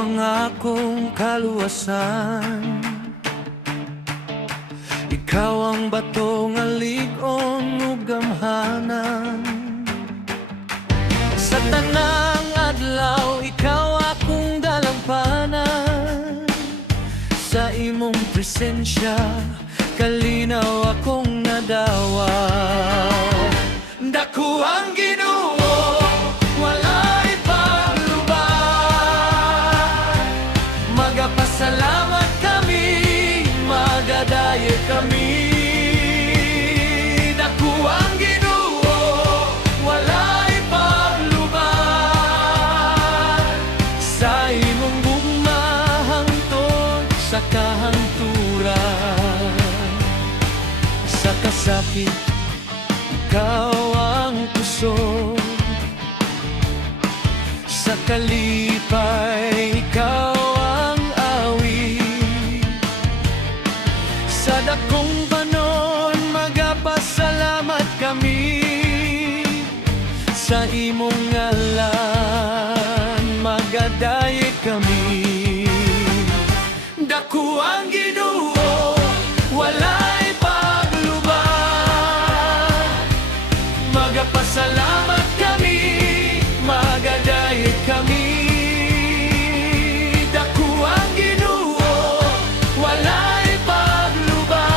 ang akong kaluwasan. Ikaw ang batong alig-on ug gamhanan. Sa tanang adlaw, ikaw akong dalampanan. Sa imong presensya, kalinaw akong nadawa. Dako ang Ginoo, walay paglubad. Magapasalamat kami, magadaye kami. Dako ang Ginoo, walay paglubad. Sa imong gugma hangtod sa kahanturan. Sa kasakit, ikaw ang puso. Sa kalipay, ikaw ang awit. Sa dakong panon, magapasalamat kami. Sa imong ngalan, magadaye kami. Dako ang Ginoo, walay paglubad. Magapasalamat kami, magadaye kami. Dako ang Ginoo, walay paglubad.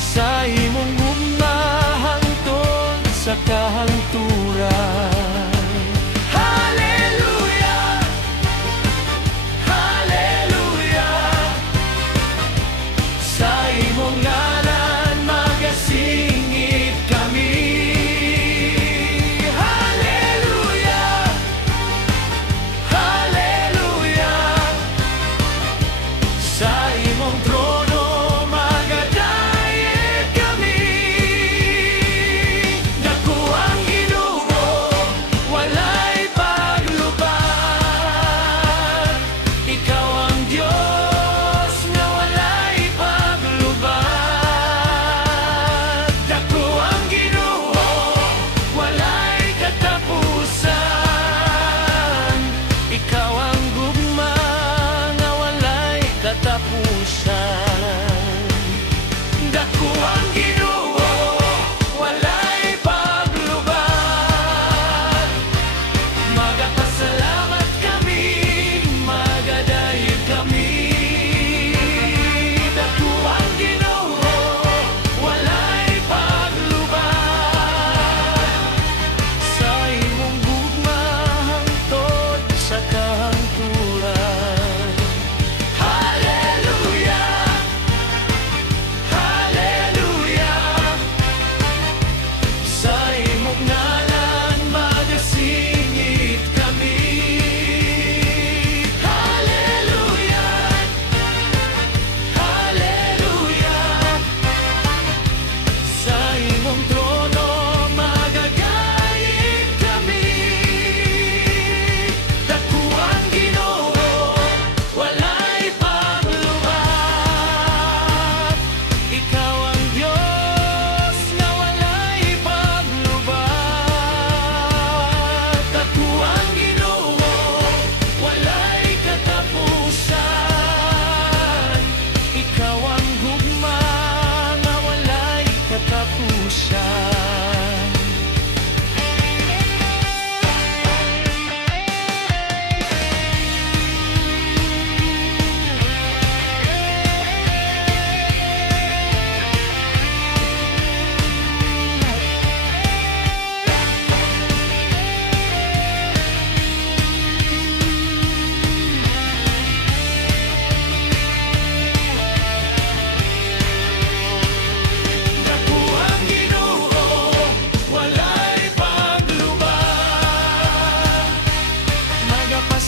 Sa imong gugma hangtod sa kahanturan. Dako ang Ginoo, walay paglubad. Magapasalamat kami, magadaye kami. Dako ang Ginoo, walay paglubad. Sa imong gugma hangtod sa kahanturan.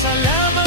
Salamat.